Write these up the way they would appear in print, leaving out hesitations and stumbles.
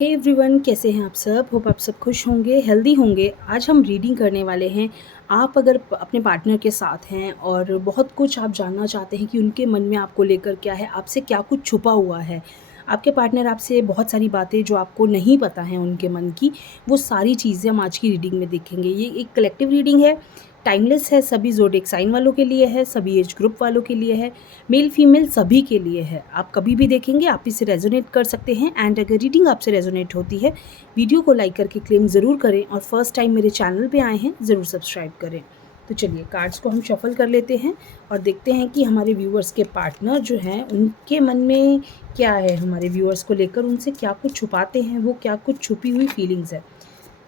Hey everyone, कैसे हैं आप सब। होप आप सब खुश होंगे, हेल्दी होंगे। आज हम रीडिंग करने वाले हैं। आप अगर अपने पार्टनर के साथ हैं और बहुत कुछ आप जानना चाहते हैं कि उनके मन में आपको लेकर क्या है, आपसे क्या कुछ छुपा हुआ है, आपके पार्टनर आपसे बहुत सारी बातें जो आपको नहीं पता हैं उनके मन की, वो सारी चीज़ें हम आज की रीडिंग में देखेंगे। ये एक कलेक्टिव रीडिंग है, टाइमलेस है, सभी ज़ोडिएक साइन वालों के लिए है, सभी एज ग्रुप वालों के लिए है, मेल फीमेल सभी के लिए है। आप कभी भी देखेंगे, आप इससे रेजोनेट कर सकते हैं। एंड अगर रीडिंग आपसे रेजोनेट होती है, वीडियो को लाइक करके क्लेम ज़रूर करें और फर्स्ट टाइम मेरे चैनल पे आए हैं ज़रूर सब्सक्राइब करें। तो चलिए कार्ड्स को हम शफल कर लेते हैं और देखते हैं कि हमारे व्यूअर्स के पार्टनर जो हैं उनके मन में क्या है, हमारे व्यूअर्स को लेकर उनसे क्या कुछ छुपाते हैं, वो क्या कुछ छुपी हुई फीलिंग्स है।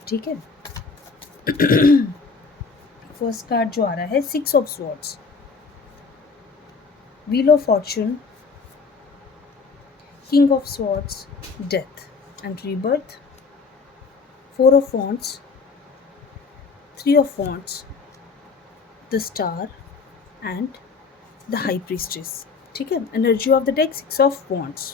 ठीक है। फर्स्ट कार्ड जो आ रहा है, 6 of swords, wheel of Fortune, King of Swords, Death and Rebirth, 4 of Wands, 3 of Wands, the Star and the High Priestess. ठीक है। Energy of the deck 6 of Wands.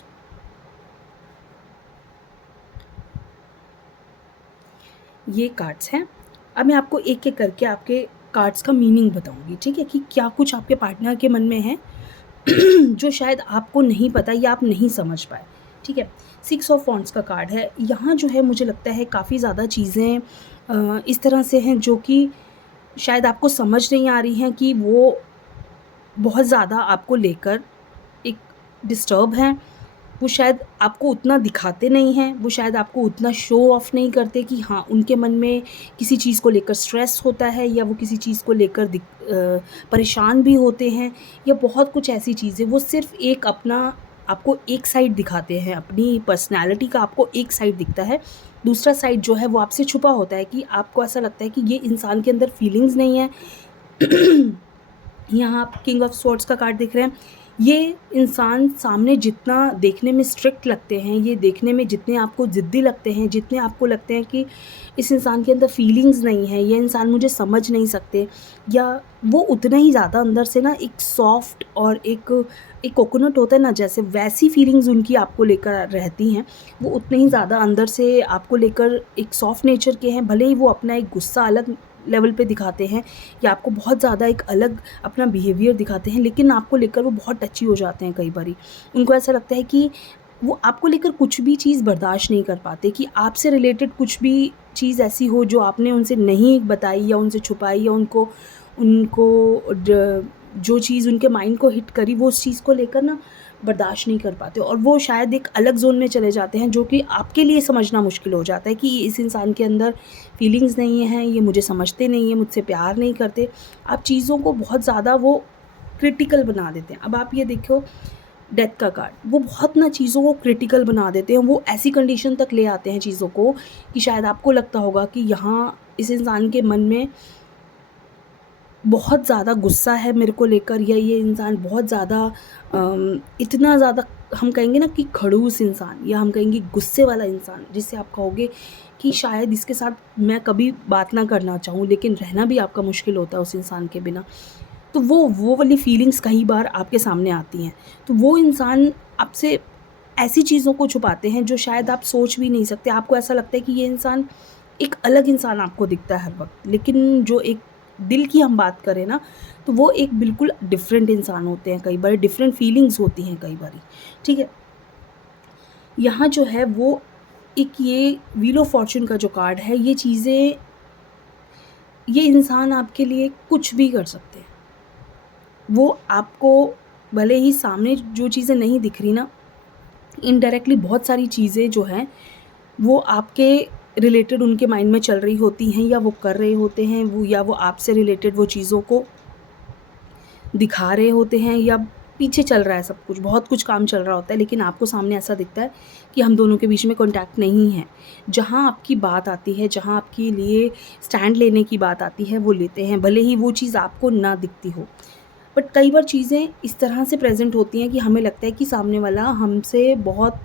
ये कार्ड्स हैं। अब मैं आपको एक एक करके आपके कार्ड्स का मीनिंग बताऊंगी। ठीक है, कि क्या कुछ आपके पार्टनर के मन में है जो शायद आपको नहीं पता या आप नहीं समझ पाए। ठीक है। 6 ऑफ वॉन्ड्स का कार्ड है। यहाँ जो है मुझे लगता है काफ़ी ज़्यादा चीज़ें इस तरह से हैं जो कि शायद आपको समझ नहीं आ रही हैं, कि वो बहुत ज़्यादा आपको लेकर एक डिस्टर्ब हैं। वो शायद आपको उतना दिखाते नहीं हैं, वो शायद आपको उतना शो ऑफ नहीं करते कि हाँ, उनके मन में किसी चीज़ को लेकर स्ट्रेस होता है या वो किसी चीज़ को लेकर परेशान भी होते हैं, या बहुत कुछ ऐसी चीज़ें। वो सिर्फ एक अपना आपको एक साइड दिखाते हैं, अपनी पर्सनैलिटी का आपको एक साइड दिखता है। दूसरा साइड जो है वो आपसे छुपा होता है, कि आपको ऐसा लगता है कि ये इंसान के अंदर फीलिंग्स नहीं है। यहाँ आप किंग ऑफ स्वॉर्ड्स का कार्ड देख रहे हैं। ये इंसान सामने जितना देखने में स्ट्रिक्ट लगते हैं, ये देखने में जितने आपको ज़िद्दी लगते हैं, जितने आपको लगते हैं कि इस इंसान के अंदर फीलिंग्स नहीं है, ये इंसान मुझे समझ नहीं सकते, या वो उतना ही ज़्यादा अंदर से ना एक सॉफ्ट और एक कोकोनट होता है ना, जैसे वैसी फीलिंग्स उनकी आपको लेकर रहती हैं। वो उतने ही ज़्यादा अंदर से आपको लेकर एक सॉफ्ट नेचर के हैं। भले ही वो अपना एक गुस्सा अलग लेवल पे दिखाते हैं या आपको बहुत ज़्यादा एक अलग अपना बिहेवियर दिखाते हैं, लेकिन आपको लेकर वो बहुत टची हो जाते हैं। कई बारी उनको ऐसा लगता है कि वो आपको लेकर कुछ भी चीज़ बर्दाश्त नहीं कर पाते, कि आपसे रिलेटेड कुछ भी चीज़ ऐसी हो जो आपने उनसे नहीं बताई या उनसे छुपाई, या उनको उनको जो चीज़ उनके माइंड को हिट करी, वो उस चीज़ को लेकर ना बर्दाश्त नहीं कर पाते, और वो शायद एक अलग जोन में चले जाते हैं, जो कि आपके लिए समझना मुश्किल हो जाता है कि इस इंसान के अंदर फीलिंग्स नहीं हैं, ये मुझे समझते नहीं हैं, मुझसे प्यार नहीं करते। आप चीज़ों को बहुत ज़्यादा वो क्रिटिकल बना देते हैं। अब आप ये देखो, डेथ का कार्ड, वो बहुत ना चीज़ों को क्रिटिकल बना देते हैं। वो ऐसी कंडीशन तक ले आते हैं चीज़ों को कि शायद आपको लगता होगा कि यहाँ इस इंसान के मन में बहुत ज़्यादा गुस्सा है मेरे को लेकर, या ये इंसान बहुत ज़्यादा इतना ज़्यादा, हम कहेंगे ना कि खड़ूस इंसान, या हम कहेंगे गुस्से वाला इंसान, जिससे आप कहोगे कि शायद इसके साथ मैं कभी बात ना करना चाहूँ, लेकिन रहना भी आपका मुश्किल होता है उस इंसान के बिना। तो वो वाली फीलिंग्स कई बार आपके सामने आती हैं। तो वो इंसान आपसे ऐसी चीज़ों को छुपाते हैं जो शायद आप सोच भी नहीं सकते। आपको ऐसा लगता है कि ये इंसान एक अलग इंसान आपको दिखता है हर वक्त, लेकिन जो एक दिल की हम बात करें ना, तो वो एक बिल्कुल डिफरेंट इंसान होते हैं। कई बार डिफरेंट फीलिंग्स होती हैं कई बारी। ठीक है। यहाँ जो है वो एक ये व्हील ऑफ फॉर्चून का जो कार्ड है, ये चीज़ें, ये इंसान आपके लिए कुछ भी कर सकते हैं। वो आपको भले ही सामने जो चीज़ें नहीं दिख रही ना, इनडायरेक्टली बहुत सारी चीज़ें जो हैं वो आपके रिलेटेड उनके माइंड में चल रही होती हैं, या वो कर रहे होते हैं, वो या वो आपसे रिलेटेड वो चीज़ों को दिखा रहे होते हैं, या पीछे चल रहा है सब कुछ, बहुत कुछ काम चल रहा होता है, लेकिन आपको सामने ऐसा दिखता है कि हम दोनों के बीच में कॉन्टैक्ट नहीं है। जहाँ आपकी बात आती है, जहाँ आपके लिए स्टैंड लेने की बात आती है, वो लेते हैं, भले ही वो चीज़ आपको ना दिखती हो। बट कई बार चीज़ें इस तरह से प्रेजेंट होती हैं कि हमें लगता है कि सामने वाला हमसे बहुत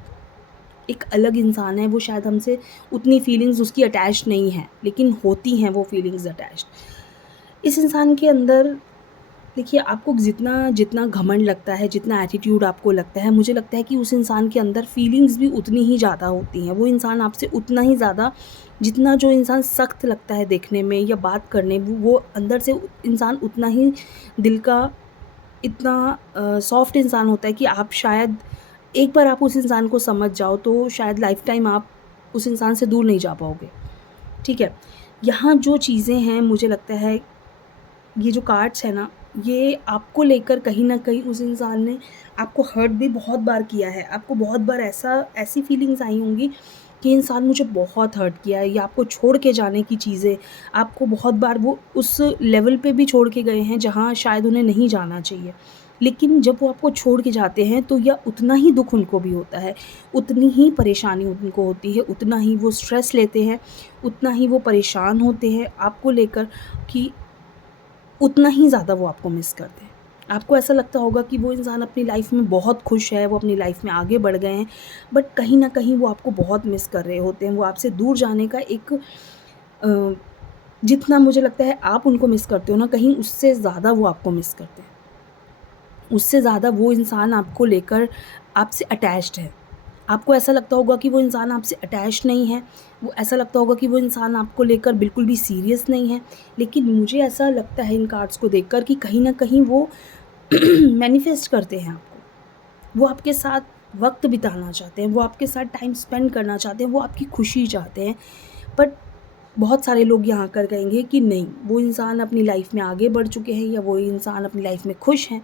एक अलग इंसान है, वो शायद हमसे उतनी फीलिंग्स उसकी अटैच्ड नहीं है, लेकिन होती हैं वो फीलिंग्स अटैच्ड। इस इंसान के अंदर देखिए, आपको जितना जितना घमंड लगता है, जितना एटीट्यूड आपको लगता है, मुझे लगता है कि उस इंसान के अंदर फीलिंग्स भी उतनी ही ज़्यादा होती हैं। वो इंसान आपसे उतना ही ज़्यादा, जितना जो इंसान सख्त लगता है देखने में या बात करने में, वो अंदर से इंसान उतना ही दिल का इतना सॉफ्ट इंसान होता है कि आप शायद एक बार आप उस इंसान को समझ जाओ तो शायद लाइफ़ टाइम आप उस इंसान से दूर नहीं जा पाओगे। ठीक है? यहाँ जो चीज़ें हैं, मुझे लगता है ये जो कार्ड्स है ना, ये आपको लेकर कहीं न कहीं उस इंसान ने आपको हर्ट भी बहुत बार किया है। आपको बहुत बार ऐसी फीलिंग्स आई होंगी कि इंसान मुझे बहुत हर्ट किया है, या आपको छोड़ के जाने की चीज़ें, आपको बहुत बार वो उस लेवल पे भी छोड़ के गए हैं जहाँ शायद उन्हें नहीं जाना चाहिए। लेकिन जब वो आपको छोड़ के जाते हैं तो या उतना ही दुःख उनको भी होता है, उतनी ही परेशानी उनको होती है, उतना ही वो स्ट्रेस लेते हैं, उतना ही वो परेशान होते हैं आपको लेकर, कि उतना ही ज़्यादा वो आपको मिस करते हैं। आपको ऐसा लगता होगा कि वो इंसान अपनी लाइफ़ में बहुत खुश है, वो अपनी लाइफ़ में आगे बढ़ गए हैं, बट कहीं न कहीं वो आपको बहुत मिस कर रहे होते हैं। वो आपसे दूर जाने का एक अ, जितना मुझे लगता है आप उनको मिस करते हो ना, कहीं उससे ज़्यादा वो आपको मिस करते हैं। उससे ज़्यादा वो इंसान आपको लेकर आपसे अटैच्ड है। आपको ऐसा लगता होगा कि वो इंसान आपसे अटैच्ड नहीं है, वो ऐसा लगता होगा कि वो इंसान आपको लेकर बिल्कुल भी सीरियस नहीं है। लेकिन मुझे ऐसा लगता है इन कार्ड्स को देखकर कि कहीं न कहीं वो मैनिफेस्ट करते हैं आपको। वो आपके साथ वक़्त बिताना चाहते हैं, वो आपके साथ टाइम स्पेंड करना चाहते हैं, वो आपकी खुशी चाहते हैं। बट बहुत सारे लोग यहाँ आकर कहेंगे कि नहीं, वो इंसान अपनी लाइफ़ में आगे बढ़ चुके हैं या वो इंसान अपनी लाइफ़ में खुश हैं।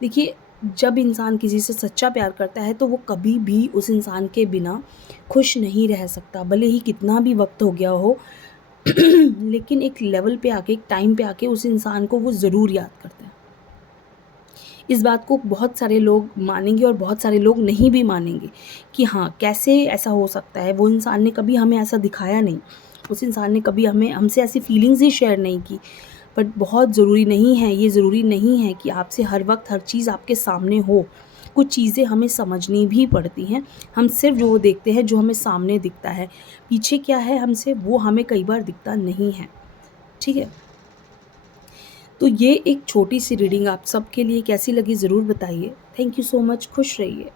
देखिए, जब इंसान किसी से सच्चा प्यार करता है तो वो कभी भी उस इंसान के बिना खुश नहीं रह सकता, भले ही कितना भी वक़्त हो गया हो। लेकिन एक लेवल पे आके, एक टाइम पे आके उस इंसान को वो ज़रूर याद करता है। इस बात को बहुत सारे लोग मानेंगे और बहुत सारे लोग नहीं भी मानेंगे कि हाँ, कैसे ऐसा हो सकता है? वो इंसान ने कभी हमें ऐसा दिखाया नहीं। उस इंसान ने कभी हमसे ऐसी फीलिंग्स ही शेयर नहीं की। बट बहुत ज़रूरी नहीं है, ये ज़रूरी नहीं है कि आपसे हर वक़्त हर चीज़ आपके सामने हो। कुछ चीज़ें हमें समझनी भी पड़ती हैं। हम सिर्फ़ वो देखते हैं जो हमें सामने दिखता है। पीछे क्या है हमसे, वो हमें कई बार दिखता नहीं है। ठीक है? तो ये एक छोटी-सी रीडिंग आप सबके लिए कैसी लगी ज़रूर बताइए। थैंक यू सो मच, खुश रहिए।